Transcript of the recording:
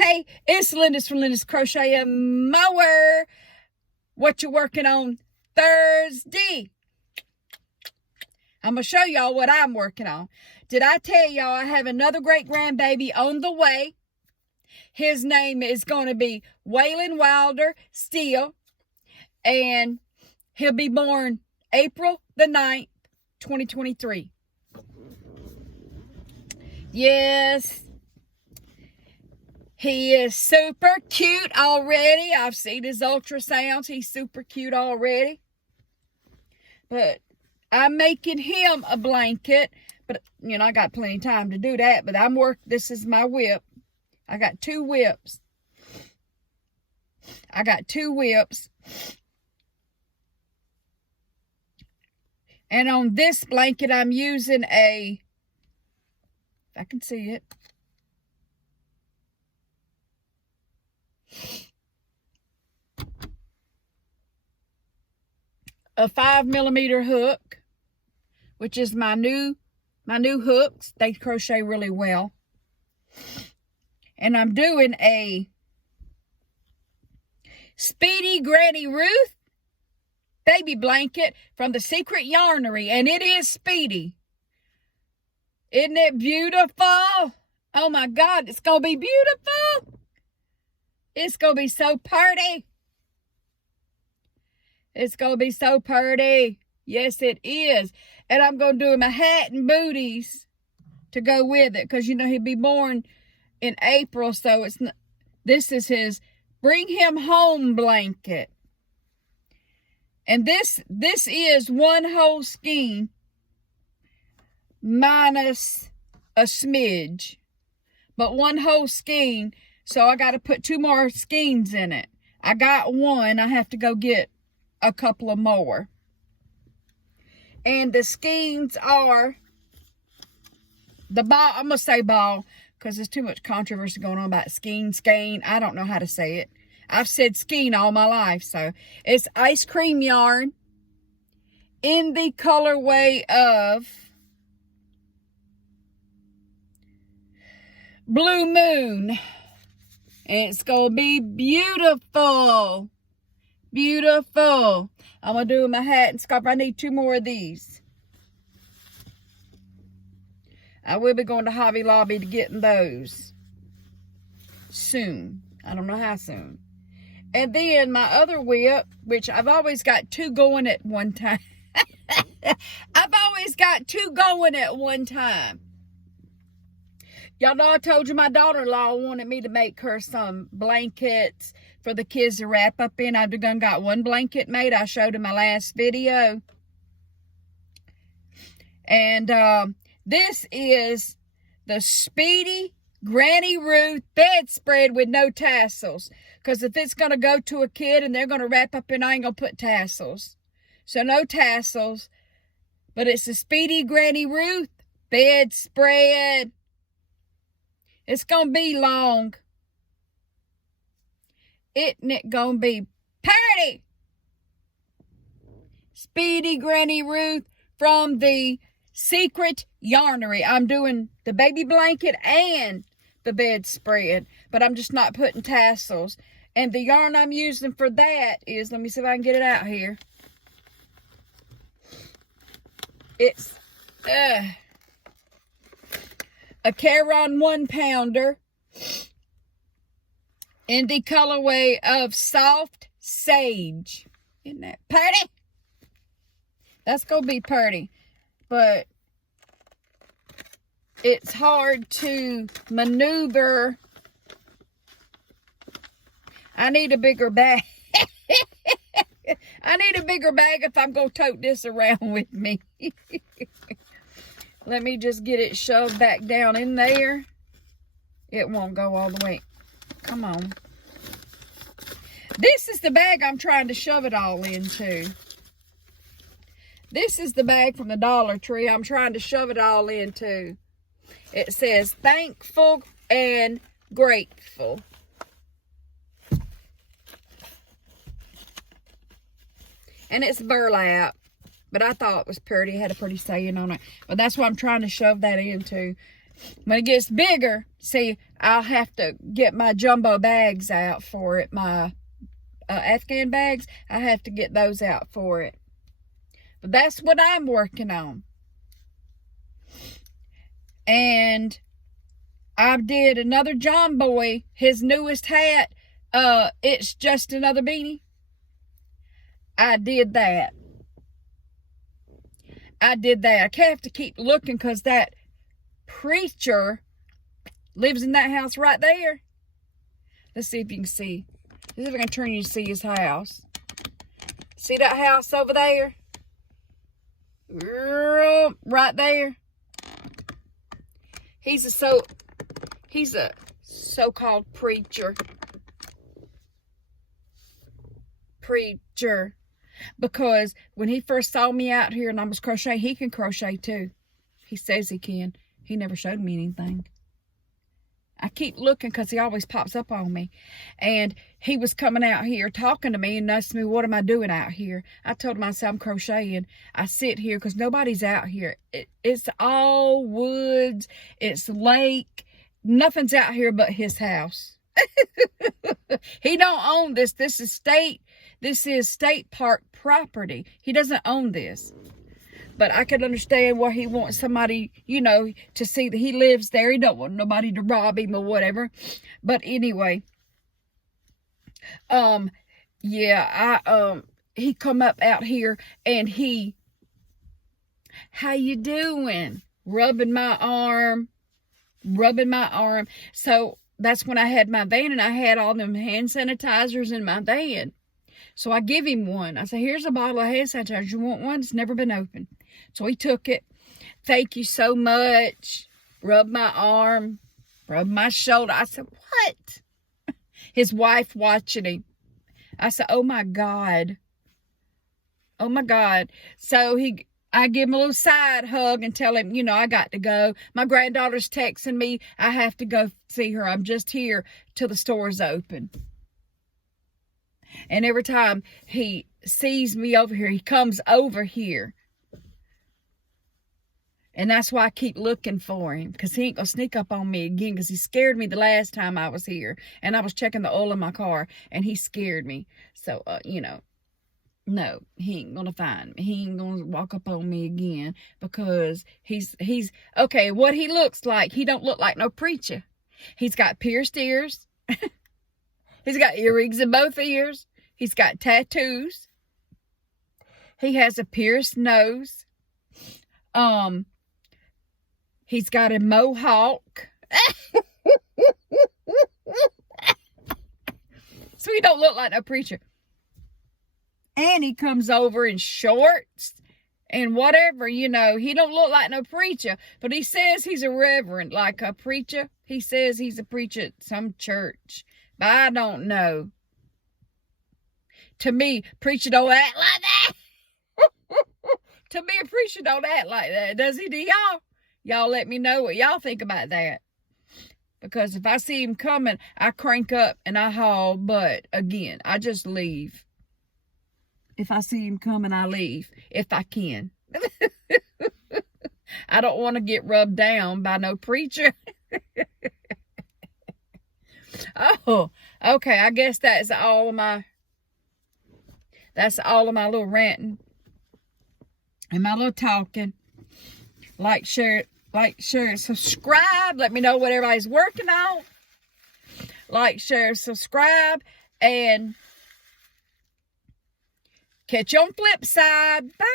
Hey, it's Linda's from Linda's Crochet and Mower. What you working on Thursday? I'm going to show y'all what I'm working on. Did I tell y'all I have another great grandbaby on the way? His name is going to be Waylon Wilder Steele, and he'll be born April the 9th, 2023. Yes, he is super cute already. I've seen his ultrasounds. He's super cute already. But I'm making him a blanket. But, you know, I got plenty of time to do that. But this is my whip. I got two whips. And on this blanket, I'm using if I can see it, a 5mm hook, which is my new hooks. They crochet really well. And I'm doing a Speedy Granny Ruth baby blanket from the Secret Yarnery, and it is Speedy. Isn't it beautiful? Oh my God, it's gonna be beautiful. It's gonna be so pretty. It's gonna be so pretty. Yes, it is. And I'm gonna do my hat and booties to go with it, because you know he'll be born in April, so this is his bring him home blanket. And this is one whole skein minus a smidge, but one whole skein. So I got to put 2 more skeins in it. I got one. I have to go get a couple of more. And the skeins are the ball. I'm going to say ball because there's too much controversy going on about skein. I don't know how to say it. I've said skein all my life. So it's ice cream yarn in the colorway of Blue Moon. And it's going to be beautiful. Beautiful. I'm going to do my hat and scarf. I need 2 more of these. I will be going to Hobby Lobby to get those soon. I don't know how soon. And then my other whip, which I've always got 2 going at one time. I've always got 2 going at one time. Y'all know I told you my daughter-in-law wanted me to make her some blankets for the kids to wrap up in. I've done got 1 blanket made. I showed in my last video. And this is the Speedy Granny Ruth bedspread with no tassels. Because if it's going to go to a kid and they're going to wrap up in, I ain't going to put tassels. So no tassels. But it's the Speedy Granny Ruth bedspread. It's going to be long. Isn't it going to be pretty? Speedy Granny Ruth from the Secret Yarnery. I'm doing the baby blanket and the bedspread, but I'm just not putting tassels. And the yarn I'm using for that is, let me see if I can get it out here. It's a Caron 1-pounder in the colorway of Soft Sage. Isn't that pretty? That's going to be pretty. But it's hard to maneuver. I need a bigger bag. I need a bigger bag if I'm going to tote this around with me. Let me just get it shoved back down in there. It won't go all the way. Come on. This is the bag I'm trying to shove it all into. This is the bag from the Dollar Tree I'm trying to shove it all into. It says thankful and grateful. And it's burlap. But I thought it was pretty. It had a pretty saying on it. But that's what I'm trying to shove that into. When it gets bigger, see, I'll have to get my jumbo bags out for it. My Afghan bags, I have to get those out for it. But that's what I'm working on. And I did another John Boy, his newest hat. It's just another beanie. I did that. I have to keep looking because that preacher lives in that house right there. Let's see if you can see. Let's see if I can turn you to see his house. See that house over there? Right there. He's a so-called preacher. Because when he first saw me out here and I was crocheting, he can crochet too. He says he can. He never showed me anything. I keep looking because he always pops up on me. And he was coming out here talking to me and asked me, what am I doing out here? I told him, I said, I'm crocheting. I sit here because nobody's out here. It's all woods. It's lake. Nothing's out here but his house. He don't own this. This is state park property. He doesn't own this. But I could understand why he wants somebody, to see that he lives there. He don't want nobody to rob him or whatever. But anyway, he come up out here and how you doing? Rubbing my arm. So that's when I had my van and I had all them hand sanitizers in my van. So I give him one. I say, here's a bottle of hand sanitizer. You want one? It's never been opened. So he took it. Thank you so much. Rubbed my arm. Rubbed my shoulder. I said, what? His wife watching him. I said, oh my God. Oh my God. So I give him a little side hug and tell him, I got to go. My granddaughter's texting me. I have to go see her. I'm just here till the store's open. And every time he sees me over here, he comes over here. And that's why I keep looking for him. Because he ain't going to sneak up on me again. Because he scared me the last time I was here. And I was checking the oil in my car. And he scared me. So, no, he ain't going to find me. He ain't going to walk up on me again. Because he's okay, what he looks like, he don't look like no preacher. He's got pierced ears. He's got earrings in both ears. He's got tattoos. He has a pierced nose. He's got a mohawk. So he don't look like no preacher. And he comes over in shorts and whatever, he don't look like no preacher. But he says he's a reverend, like a preacher. He says he's a preacher at some church. But I don't know. To me, preacher don't act like that. To me, a preacher don't act like that. Does he? Do y'all? Y'all let me know what y'all think about that. Because if I see him coming, I crank up and I haul butt again. I just leave. If I see him coming, I leave. If I can. I don't want to get rubbed down by no preacher. Oh, okay. I guess that's all of my little ranting and my little talking. Like, share, subscribe. Let me know what everybody's working on. Like, share, subscribe, and catch you on flip side. Bye.